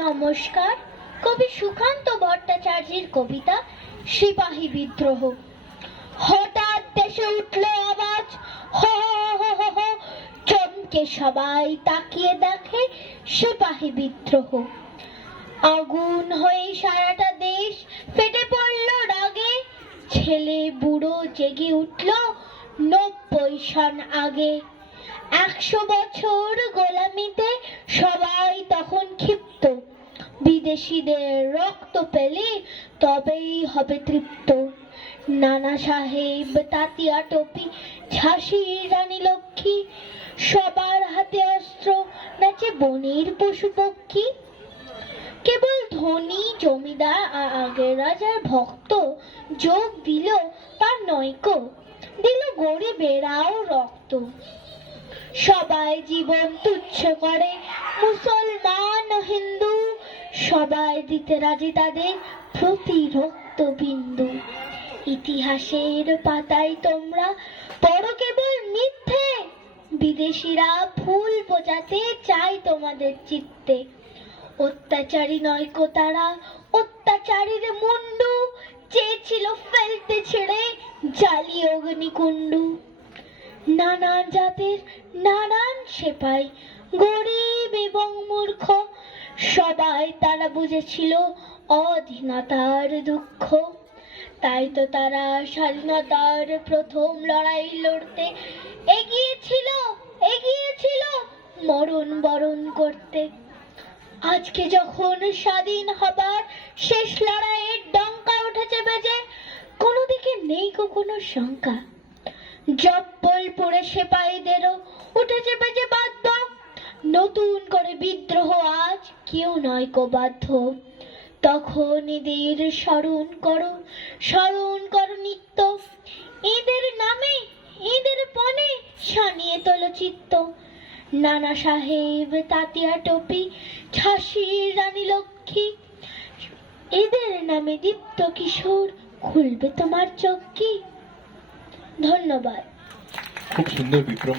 নমস্কার। কবি সুকান্ত ভট্টাচার্যের কবিতা সিপাহী বিদ্রোহ। হঠাৎ দেশে উঠল আওয়াজ, হ হ হ হ, চমকে সবাই তাকিয়ে দেখে সিপাহী বিদ্রোহ। আগুন হয়ে সারাটা দেশ ফেটে পড়ল রাগে, ছেলে বুড়ো জেগে উঠল 90 সন আগে। 100 বছর গোলামিতে সবাই তখন ক্ষিপ্ত, বিদেশিদের রক্ত পেলে তবেই হবে তৃপ্ত। নানা সাহেব, তাতিয়া টোপি, ঝাঁসির রানী লক্ষ্মী, সবার হাতে অস্ত্র, নাচে বনের পশু পক্ষী। কেবল ধনী জমিদার আগের রাজার ভক্ত যোগ দিল তার নয়কো, দিল গরিবেরাও রক্ত। সবাই জীবন তুচ্ছ করে, মুসলমান ও হিন্দু, সবাই দিতে রাজি তাদের প্রতি রক্ত বিন্দু। ইতিহাসের পাতায় তোমরা পড়ো কেবল মিথ্যে, বিদেশিরা ফুল বোঝাতে চায় তোমাদের চিত্তে। অত্যাচারী নয়কো তারা, অত্যাচারীর মুন্ডু, চেয়েছিল ফেলতে ছেড়ে জ্বালিয়ে অগ্নিকুণ্ডু। নানান জাতের নানান সেপাই, গরিব এবং মূর্খ, সবাই তারা বুঝেছিল অধীনতার দুঃখ। তাই তো তারা স্বাধীনতার প্রথম লড়াই লড়তে এগিয়েছিল মরণ বরণ করতে। আজকে যখন স্বাধীন হবার শেষ লড়াইয়ের ডঙ্কা উঠেছে বেজে, কোনো দিকে নেই কোনো শঙ্কা। জব্বলপুরে সেপাইদেরও উঠেছে বেজে বাধ্য, নতুন করে বিদ্রোহ আজ কেউ নয় কো বাধ্য। তখন এদের স্মরণ করো নিত্য, এদের নামে এদের পণে শানিয়ে তোলো চিত্ত। নানা সাহেব, তাতিয়া টোপি, ঝাঁসির রানী লক্ষ্মী, এদের নামে দীপ্ত কিশোর খুলবে তোমার চক্ষি। ধন্যবাদ। খুব সুন্দর বিক্রম।